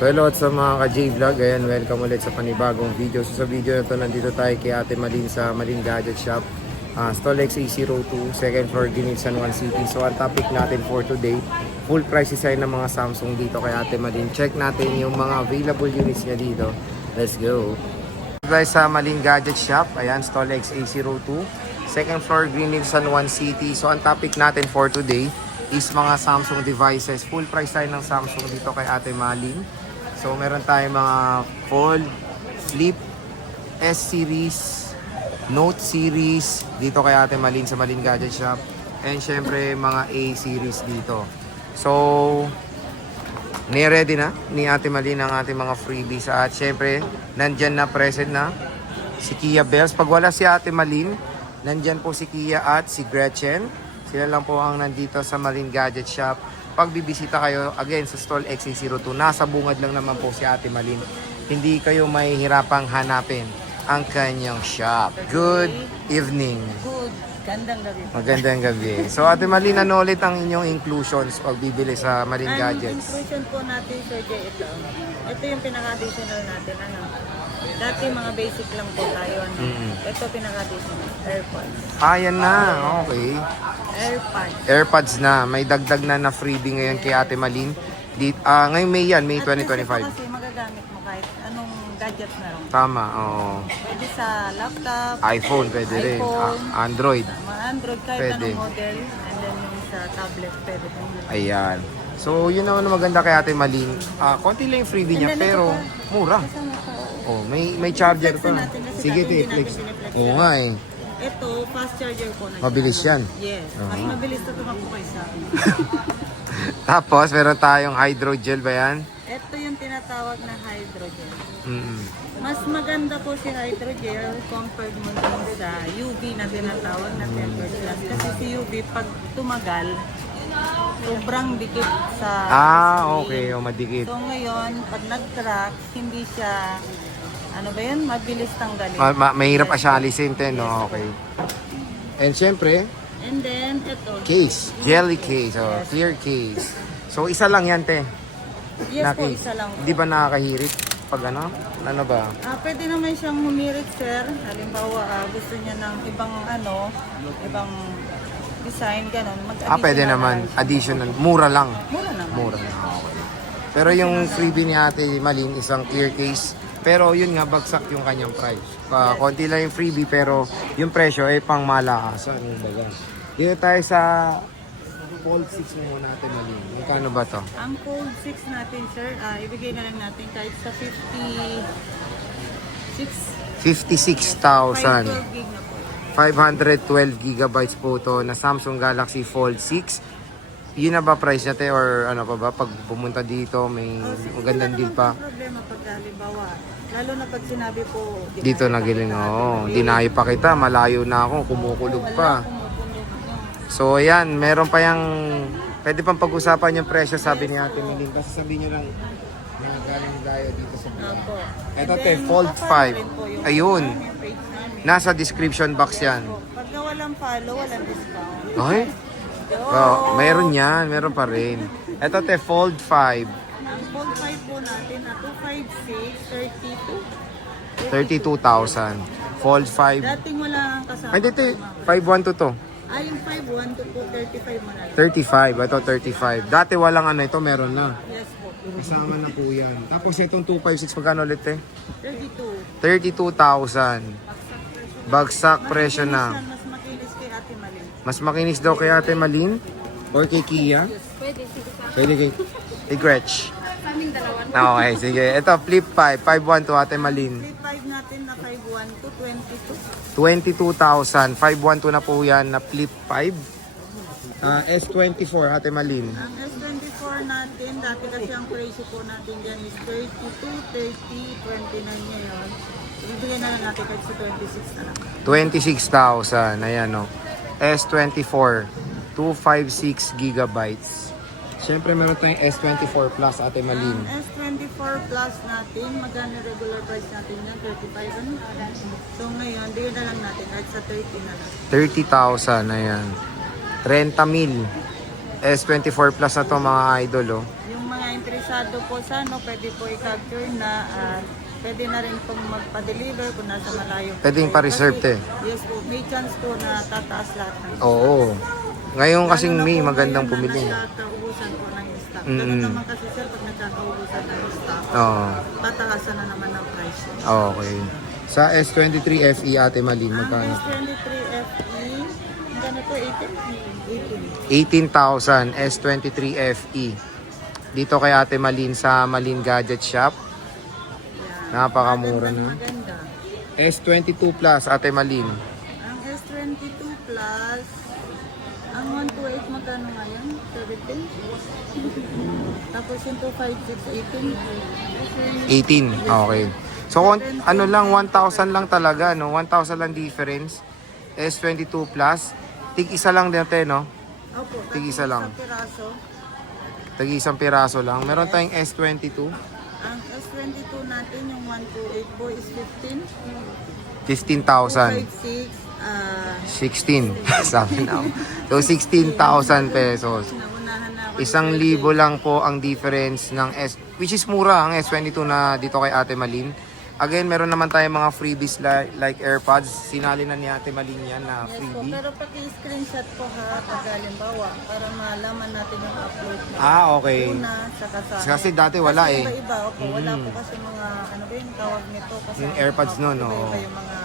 So hello at sa mga ka-J-Vlog, ayan, welcome ulit sa panibagong video. So sa video na to, nandito tayo kay Ate Malin sa Malin Gadget Shop, Stall XA02, second floor, Ginil, San Juan City. So ang topic natin for today, full price design ng mga Samsung dito kay Ate Malin. Check natin yung mga available units niya dito. Let's go! Guys, sa Malin Gadget Shop, ayan, Stall XA02, second floor, Greenhill, San Juan City. So ang topic natin for today is mga Samsung devices. Full price tayo ng Samsung dito kay Ate Malin. So meron tayong mga Fold, Flip, S-Series, Note Series dito kay Ate Malin sa Malin Gadget Shop. And syempre mga A-Series dito. So ni-ready na ni Ate Malin ang ating mga freebies. At syempre nandyan na, present na si Kia Bells. Pag wala si Ate Malin, nandyan po si Kia at si Gretchen. Sila lang po ang nandito sa Malin Gadget Shop. Pag bibisita kayo, again, sa Stall XA02, nasa bungad lang naman po si Ate Malin. Hindi kayo mahihirapang hanapin ang kanyang shop. Good evening. Good. Gandang gabi. Magandang gabi. So Ate Malin, ano ulit ang inyong inclusions pag bibili sa Malin Ang Gadgets? inclusion po natin, Sir Jay, ito. Ito yung pinaka-additional natin. Dati mga basic lang po tayo. Ito pinaka-additional. AirPods. Yan na. Okay. AirPods. AirPods na. May dagdag na freebie ngayon kay Ate Malin. Ngayon May yan, May At kasi 2025. magagamit mo kahit anong gadget na rin. Tama, oo. Pwede sa laptop, iPhone, pwede rin. iPhone, Android. mga Android, kahit Pwede. anong model. And then yung sa tablet, pwede po. Ayan. So, yun naman ang maganda kay Ate Malin. Konti lang yung freebie niya, And then, pero ito pa. mura. Kasama pa. Oh, may charger Flex pa. na natin kasi Sige, dati hindi flex. natin piniflex Oo yan. nga eh. Ito, fast charger po. Mabilis yan. Yes. Mas mabilis ito tumakbo kaysa akin. Tapos, meron tayong hydrogel ba yan? Ito yung tinatawag na hydrogel. Mm-mm. Mas maganda po si hydrogel compared mo dun sa UV na tinatawag na tempered glass. Kasi si UV, pag tumagal, sobrang dikit sa screen. Okay. O, madikit. So ngayon, pag nag-crack, hindi siya, ano ba yun, mabilis tanggalin. Mahirap asyalisin, te, no? Okay. And syempre, And then, ito. case. Jelly case. Oh, clear case. So, isa lang yan, te. Yes Na po, case. isa lang. Hindi ba nakakahirit? Pag ano? Ano ba? Pwede naman siyang humirit, sir. Halimbawa, gusto niya ng ibang ibang design, ganun. Pwede naman. Additional. Mura lang. Mura naman. Mura lang. Okay. Pero yung freebie ni Ate Malin, isang clear case. Pero yun nga, bagsak yung kanyang price. Konti lang yung freebie, pero yung presyo ay pang malakasan. Dito tayo sa Fold 6 na muna natin, Malin. Magkano ba to? Ang Fold 6 natin, sir, ibigay na lang natin kahit sa 56,000. 512 gig na po. 512 gigabytes po to na Samsung Galaxy Fold 6. Yun na ba price natin or ano pa ba? Pag pumunta dito, may magandang deal pa. Wala problema pag halimbawa, lalo na pag sinabi po, Dito na giling, oo. Dinayo pa kita, malayo na ako, kumukulog pa. So ayan, meron pa yung, pwede pang pag-usapan yung presyo, sabi ni Ate Milin. Kasi sabihin nyo lang, na galing tayo dito sa vlog. Opo. Ito And te, then, Fold papaano rin 5. po yung Ayun, page namin. nasa description box yan. Pagka walang follow, walang discount. Okay? Oh, meron yan, meron pa rin. Ito te, Fold 5. Ang Fold 5 po natin na 256, 32,000. Fold 5. Dating wala ang kasama. Ay, dito, 512 to. Yung 512 po, 35 mo na lang. 35, ito 35. Dati walang ano ito, meron na. Yes po. Kasama na po yan. Tapos itong 256, magkano ulit eh? 32. 32,000. Bagsak presyo na. Mas makinis kay Ate Malin. Mas makinis daw kay Ate Malin or kay Kia? Pwede kay Gretch. Okay, sige. Ito, Flip 5, 512 Ate Malin. Flip 5 natin na 512, 22,000. 512 na po yan na Flip 5. S24 Ate Malin. Ang S24 natin, dati kasi ang presyo po natin dyan is 32, 30, 29 ngayon. Ibigay na lang natin kahit sa 26 na lang. 26,000. Ayan o. S24. 256 gigabytes. Siyempre meron tayong S24 Plus Ate Malin. Ang S24 Plus natin, magkano regular price natin yan? 35 ano? So ngayon, bigyan na lang natin kahit sa 30 na lang. 30,000. Ayan. 30,000. S24 Plus na to mga idol oh. Yung mga interest interesado po sa ano, pwede po i-capture na at pwede na rin pong magpa-deliver kung nasa malayo. po Pwedeng kayo. pa-reserve, Kasi, te. Yes po, may chance po na tataas lahat ng Oo. Ngayon kasing Lalo na May, po magandang ngayon pumili. na nagkakaubusan po ng stock. Mm-mm. Ganun naman kasi sir, pag nagkakaubusan ng stock, Oo. pataasan na naman ng price. Okay. Sa S23 FE, Ate Malin, Ang magkano? S23 FE, magkano po? 18? 18,000 S23 FE. Dito kay Ate Malin sa Malin Gadget Shop. Yan. Napakamura na. Maganda. S22 Plus, Ate Malin. Ang S22 Plus, ang 128 magkano ngayon? 17? Tapos yung 256, 18. 18. Okay. So, ano lang, 1,000 lang talaga, no? 1,000 lang difference. S22 Plus. Tig-isa lang din, te, no? Opo, Tig-isa lang. Isang piraso. Tig-isang piraso lang. Meron tayong S22. Ang S22 natin, yung 128 po is 15. 15,000. 256, 16. Sabi na ako. So, 16,000 pesos. naunahan na ako. 1,000 lang po ang difference ng which is mura ang S22 na dito kay Ate Malin. Again, meron naman tayong mga freebies like AirPods. Sinali na ni Ate Malin yan na Yes po, freebie. pero paki-screenshot po ha, pag halimbawa, para malaman natin yung upload na. Okay. Una, saka sa... Kasi dati wala kasi eh. iba-iba, opo, wala po kasi mga, ano ba yung tawag nito? Kasi Yung AirPods nun, iba-iba oo. yung mga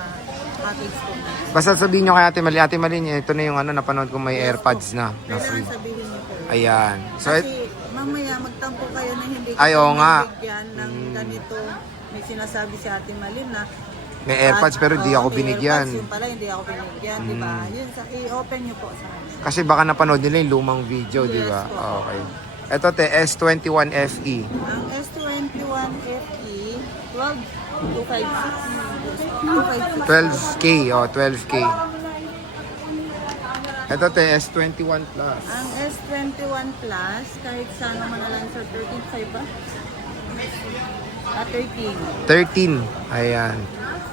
package po na. Basta sabihin nyo kay Ate Malin, ito na yung napanood ko may AirPods na free. Kailangan sabihin niyo po. Ayan. So, Kasi mamaya magtampo kayo na hindi Ay, oo nga. binigyan ng ganito. May sinasabi si Ate Malin na may AirPods pero di ako may binigyan. AirPods, yun pala, hindi ako binigyan, di ba? Yun, i-open niyo po sa akin. Kasi baka napanood nila yung lumang video, di ba? Yes po. Okay. Ito te, S21 FE. Ang S21 FE, 256. 12K, 12K. Ito te, S21 Plus. Ang S21 Plus, kahit saan naman na lang sa 13.5 ba? 13. 13. Ayan.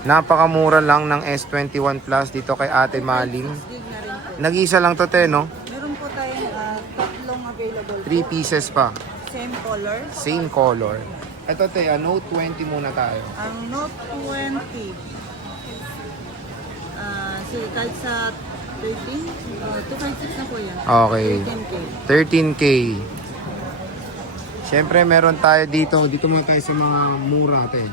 Napakamura lang ng S21 Plus dito kay Ate Malin. 6 gig na rin po. Nag-isa lang to te, no? Meron po tayong tatlong available. 3 pieces pa. Same color. Same color. Ito te, Note 20 muna tayo. Ang Note 20. Kahit sa 13, 256 na po yan. Okay. 13K. 13K. Siyempre, meron tayo dito. Dito muna tayo sa mga mura, te.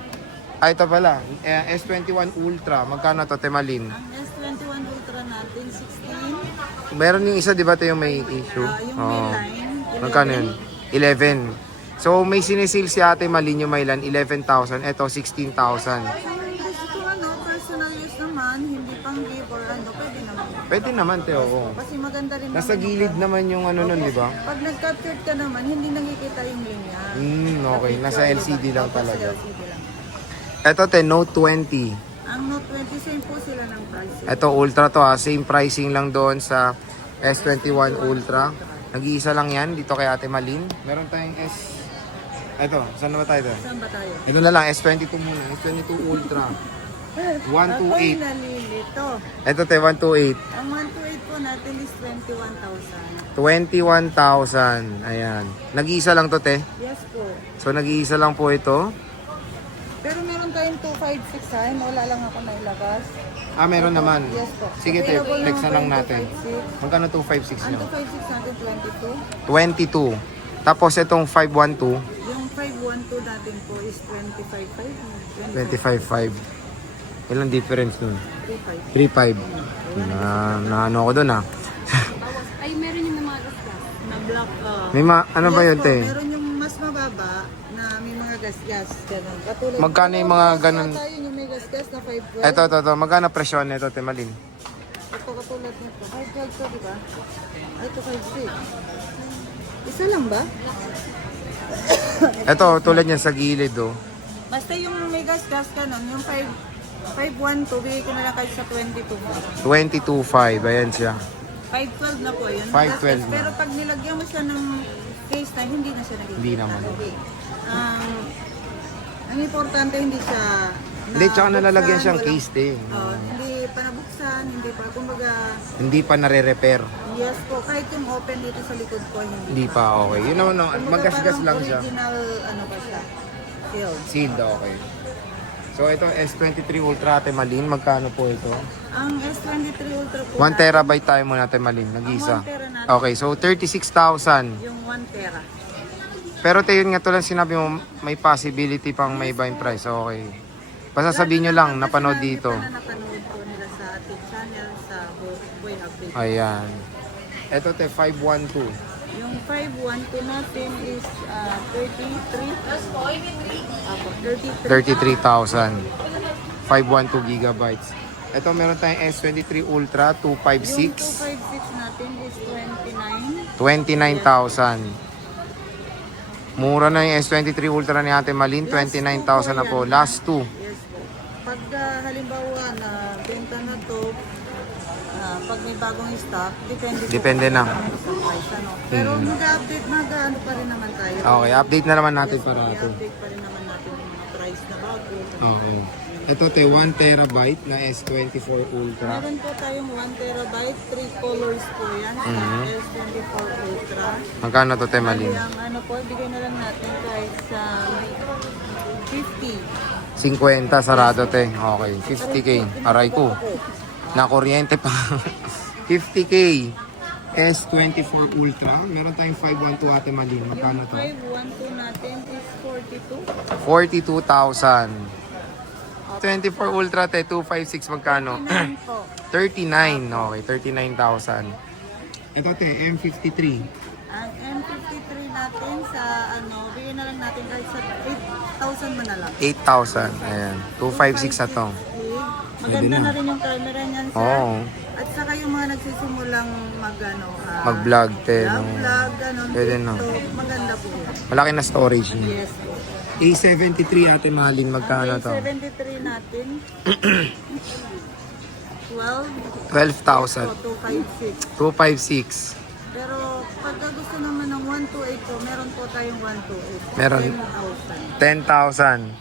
Ito pala. S21 Ultra. Magkano to, te Malin? Ang S21 Ultra natin, 16. Meron yung isa, di ba, te, yung may issue? Yung Oo. Mayline, 11. Magkano yun? 11. So, may sinisil si Ate Malin yung Maylan, 11,000. Ito, 16,000. Kung personal use naman, hindi pang give or pwede naman. Pwede naman, te, oo. Kasi maganda rin Nasa naman gilid yung- naman yung ano nun, di ba? Pag nag-captured ka naman, hindi nakikita yung linya. Okay. Nasa Picture, LCD diba? lang Opo, talaga. sa LCD lang. Ito, te, Note 20. Ang Note 20, same po sila ng price. Ito, Ultra to ha. Same pricing lang doon sa S21 Ultra. Nag-iisa lang yan dito kay Ate Malin. Meron tayong Ito, saan na ba tayo? Saan ba tayo? Ito na lang, S22 muna. S22 Ultra. 128. Ako'y nalilito. Ito, te, 128. Ang 128 po natin is 21,000. 21,000. Ayan. Nag-iisa lang to, te. Yes po. So, nag-iisa lang po ito. Pero meron tayong 256 ha. Wala lang ako nailabas. Meron naman. Yes po. Sige, te, Available flex na naman lang po yung natin. 256. Magkano 256 Ang nyo? 256 natin 22. 22. Tapos itong 512, Yung 512 natin po is 25.5. 25.5. Ilang difference nun? 25. 3.5. Na ano ko dun Ay, meron yung mga gasgas. Na black. May ano ba yun, po, te? meron yung mas mababa na may mga gas-gas. Ganun. Katulad Magkano yung mga ganun? Tayo yung may gas-gas na 512. Ito. Magkano presyon nito, te Malin? Ito katulad nito. 512 to, di ba? Ito 56. Isa lang ba? Ito, tulad niya sa gilid, oh. Basta yung may gas-gas ka nun, yung 512, bigay ko na lang kahit sa 22 mo. 22.5. Ayan siya. 512 na po yun. 512 Gas-gas. na. Pero pag nilagyan mo siya ng case na, hindi na siya nagiging. Hindi naman. Okay. Ang importante, hindi siya Hindi, tsaka nalalagyan nabuksan, siyang walang- case, te. hindi pa nabuksan, hindi pa, kumbaga, Hindi pa nare-repair. Yes po, kahit yung open dito sa likod ko, Hindi pa, okay. Yun naman, no, Kumbaga magasgas parang lang siya. original, ano ba siya? Sealed. Sealed, okay. So ito, S23 Ultra Ate Malin, magkano po ito? Ang S23 Ultra po 1 terabyte tayo muna Ate Malin, nag-isa. Ang 1 tera natin. Okay, so 36,000. Yung 1 tera. Pero tayo nga to lang sinabi mo, may possibility pang may iba yung price. Okay. Basta sabihin nyo lang, napanood dito. Sana napanood po nila sa ating channel sa Boy Update. Ayan. Ito te, 512. Yung 512 natin is 33. Apo, 33,000. 512 gigabytes. Ito meron tayong S23 Ultra Yung 256. 256 natin is 29. 29,000. Mura na yung S23 Ultra ni Ate Malin. 29,000 na po. Last two. Yes po. Pag halimbawa na benta na to, pag may bagong stock, Depende na. Sa price, ano. Pero mag-update, mag-ano pa rin naman tayo. Okay, update na naman natin para ito. I-update pa rin naman natin yung mga price na bago. Okay. Ito te, 1 terabyte na S24 Ultra. Meron po tayong 1 terabyte, 3 colors po yan. S24 Ultra. Magkano to te Malin? Yung ano po, bigay na lang natin kahit sa 50. 50 sarado te. Okay, 50k. Aray ko. Na kuryente pa. 50k. S24 Ultra. Meron tayong 512 Ate Malin. Magkano Yung to? 512 natin is 42. 42,000. 24 Ultra te, 256 magkano? 39 po. 39. Okay, 39,000. Ito te, M53. Ang M53 natin sa ano, bigyan na lang natin kahit sa 8,000 mo na lang. 8,000. Ayan. 256 na to. Maganda na rin yung camera niyan, sir. Oo. At saka yung mga nagsisimulang Mag-vlog te. No? vlog, ano, Pwede, no? TikTok, maganda po yan. Malaki na storage niya. Yes po. A73 Ate Malin, magkano to? Ang 73 natin, 12, 12,000. so 256. 256. Pero pagka gusto naman ng 128 po, meron po tayong 128. Meron. 10,000. 10,000.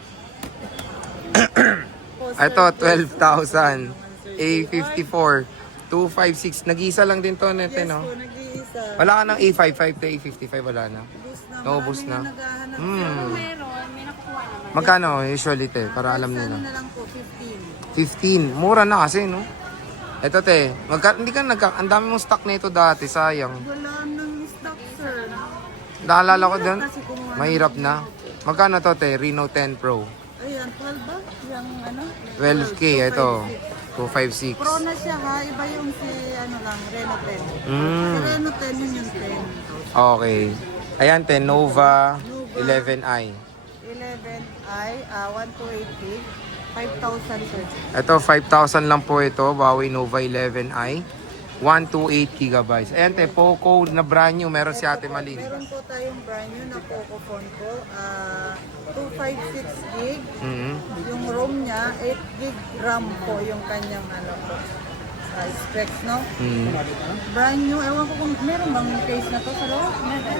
Po, sir, Ito, yes. 12,000. A54. 256. Nag-isa lang din to, nete, Yes no? po, nag-iisa. Wala ka ng A55 to A55, wala na. Bus na, Naubos marami na. naghahanap. Meron, may nakukuha naman. Magkano usually, te? Para alam Sa nila. ano na lang po, 15. 15. Mura na kasi, no? Ito, te. Hindi ka ang dami mong stock na ito dati, sayang. Wala nang stock, sir. Naalala ko doon, Kasi kumuha ng- mahirap na. Magkano to, te? Reno 10 Pro. Ayan, 12 ba? Yung ano? 12K, ito. 256. Pro na siya ha, iba yung si ano lang, Reno 10. Si Mm, Reno 10 yun yung 10. okay. Ayan, te. Nova 11i. 11i, 128 gig, 5,000 sir. Ito, 5,000 lang po ito. Huawei Nova 11i. 128 gigabytes. Ayan, te. Poco na brand new. Meron si Ate Malin. Meron po tayong brand new na Poco phone ko. 256 gig. Mhm. Yung ROM niya, 8 gig RAM po yung kanyang ano po. Specs, no? Mhm. Brand new. Ewan ko kung meron bang case na to sa loob?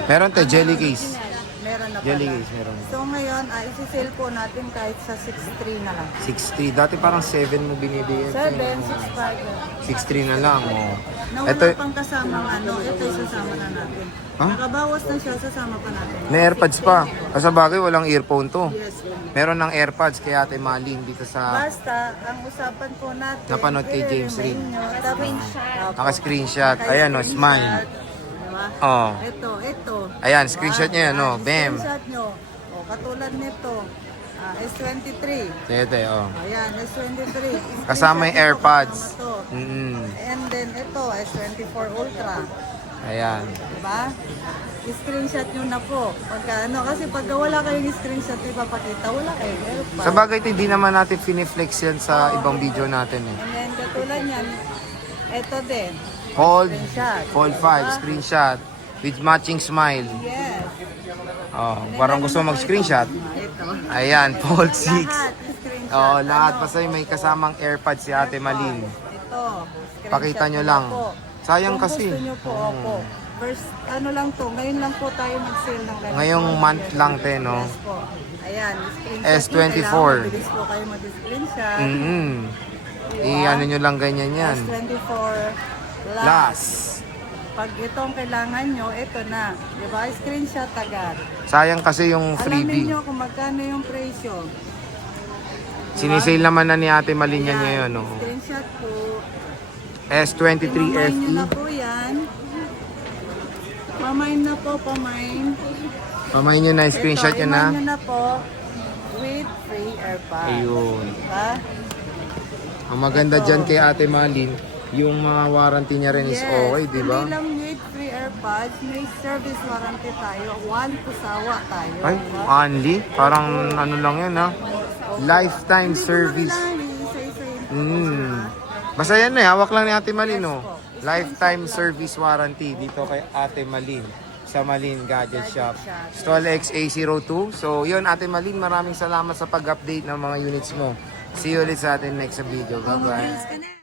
Meron, te. Jelly case. Meron na Jelly pala. case, meron. So ngayon, isi-sale po natin kahit sa 6.3 na lang. 6.3. Dati parang 7 mo binibigyan. 7, 6.5. 6.3 na lang. Oh. Na wala Ito, pang kasamang ano, ito isasama na natin. Ha? Nakabawas na siya, sasama pa natin. may AirPods pa. Sa bagay, walang earphone to. Yes. Meron ng AirPods kay Ate Malin dito sa Basta, ang usapan po natin, Napanood kay James i-remind Reid. nyo, screenshot. naka-screenshot. Ayan, oh, smile. Diba? Oh. Ito. Ayan, screenshot niya yan, oh. Bam. Screenshot nyo. O, katulad nito, S23. Tete, oh. Ayan, S23. Kasama yung Screenshot nyo, AirPods. kasama to. Mm. And then ito, S24 Ultra. Ayan. Diba? I-screenshot nyo na po. Pagka, ano, kasi pag wala kayong screenshot na ipapakita, wala kayong AirPods. Sa bagay, hindi naman natin finiflex yan sa ibang video natin eh. And then katulad yan, ito din. Fold, Screenshot. fold 5, screenshot with matching smile. Yes. Oh, parang gusto mag-screenshot. Ito. Ayan, fold 6. Lahat, screenshot. Oh, lahat. Ano? Basta may kasamang AirPods si Ate Malin. Ito. Screenshot Pakita nyo na lang. po. Sayang Kung kasi. gusto nyo po, opo. First, ano lang to, ngayon lang po tayo mag-sale ng ganito. Ngayong month lang, te, no? Yes po. Ayan, screenshot S24. nyo, kailangan mabilis po kayo mag-screenshot. I-ano nyo lang ganyan yan. S24 Last. Pag itong kailangan nyo, ito na. Diba? Screenshot agad. Sayang kasi yung Alamin freebie. nyo kung magkano yung presyo. Sinisale naman na ni Ate Malin yan Ayan, ngayon. Oh. Screenshot po. S23 Pamamain nyo FE. na po yan. Pamain na po, pamain. Pamain nyo na, screenshot Ito, nyo na. iman nyo na po with free AirPods. Ayun. Diba? Ang maganda dyan kay Ate Malin, yung mga warranty niya rin is okay, di ba? Hindi lang with free AirPods, may service warranty tayo. One pusawa tayo. Ay, diba? only? Parang ano lang yan ha? Lifetime Hindi mo service. na kailangan isa-isa yun. Basta yan eh, hawak lang ni Ate Malin, no? Lifetime service warranty dito kay Ate Malin sa Malin Gadget Shop. Stolex A02. So, yun, Ate Malin, maraming salamat sa pag-update ng mga units mo. See you ulit sa atin next video. Bye-bye.